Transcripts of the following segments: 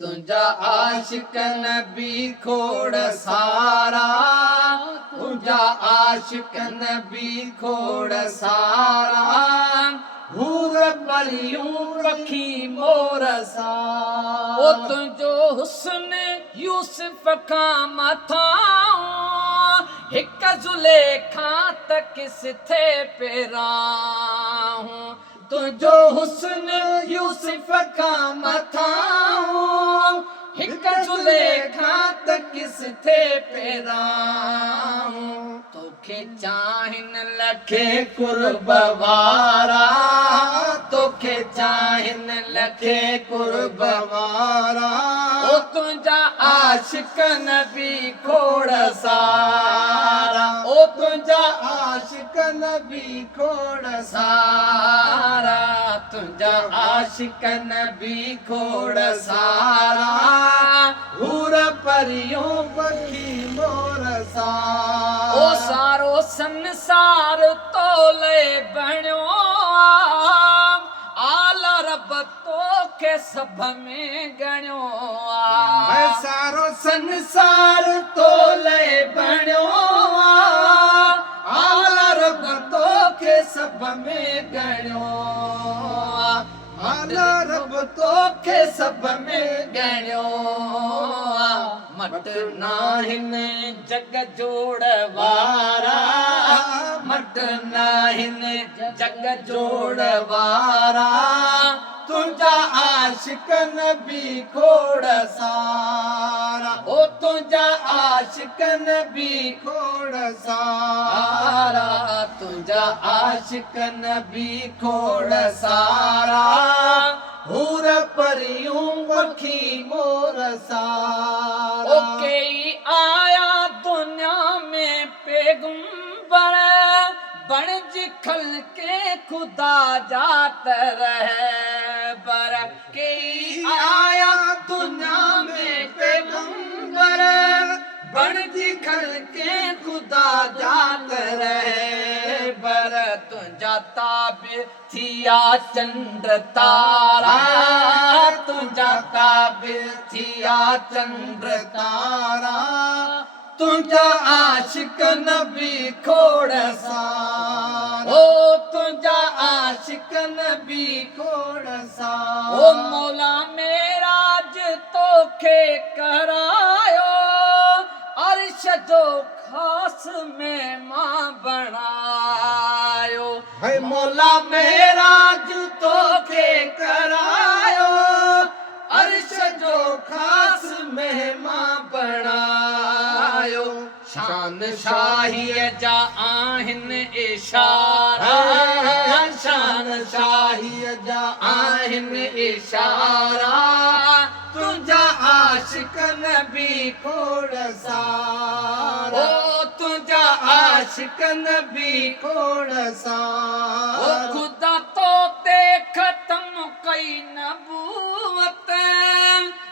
तुझा आशिक नबी खोड़ सारा, तुझा आशिक नबी खोड़ सारा, हूर परियूं रखी मोर सारा। ओ तुझो हुस्न यूसुफ का मथां, हिक जुलेखा त किस थे पेराहूं। तुझो हुस्न यूसुफ का मथां, हिक जुलेखा त किस थे पेराहूं। तोखे चाहिन लखे कुर्ब वारा, तोखे चाहिन लखे कुर्ब वारा। ओ तुझा आशिक नबी खोड़ सारा, ओ तुझा आशिक नबी खोड़ सारा, तुझा आशिक नबी खोड़ सारा, हूर परियों पखी मोर सारा। ओ सारो संसार तोले बणियो, आला रब तोखे सभ में गणियो। सारो संसार तोले बणियो, आला रब तोखे सभ में गणियो। आला रब तोखे सभ में गणियो। मट नाहिन जग जोड़ वारा, मट नाहिन जग जोड़ वारा, तुझा आशिक नबी खोड़ सारा। ओ तुझा आशिक नबी खोड़ सारा, तुझा आशिक नबी खोड़ सारा, हूर परियूं पखी मोर सारा। ओ कई आया दुनिया में पैगंबर, बणज खल के खुदा जात रहे बर। कई आया दुनिया में पैगंबर, बणज खल के खुदा जात रहे बर। तुझा ताबे थिया चंद्र तारा, तुझा ताबे थिया चंद्र तारा, तुझा आशिक नबी खोड़ सारा। ओ तुझा आशिक नबी खोड़ सारा। ओ मौला मेराज तोखे करायो, अर्श जो खास मेहमान बनायो। है मौला मेराज तोखे करायो, अर्श जो खास मेहमान बनायो। शान शाही जा आहिन इशारा, शान शाही जा आहिन इशारा, तुझा आशिक नबी खोड़ सारा। ओ तुझा आशिक नबी खोड़ सारा। ओ खुदा तो ते खत्म कई नबूवत,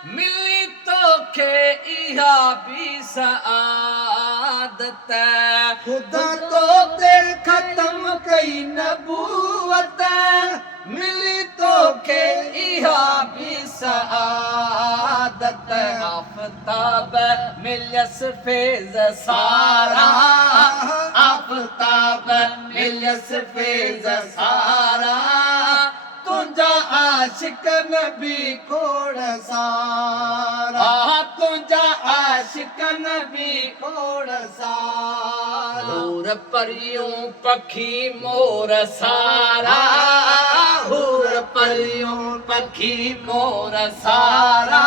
मिली तोखे इहा भी सआदत। खुदा तो ते खत्म कई नबूवत, मिली तोखे इहा भी सआदत। आफताब मिलस फेज सारा, आफताब मिलस फेज सारा, तुझा आशिक नबी खोड़ सारा। तुझा आशिक नबी खोड़ सारा, हूर परियों पखी मोर सारा, हूर परियों पखी मोर सारा,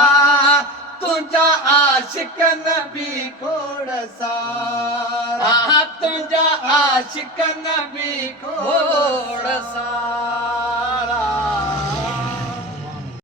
तुझा आशिक नबी खोड़ सारा। तुझा आशिक नबी खोड़ सारा।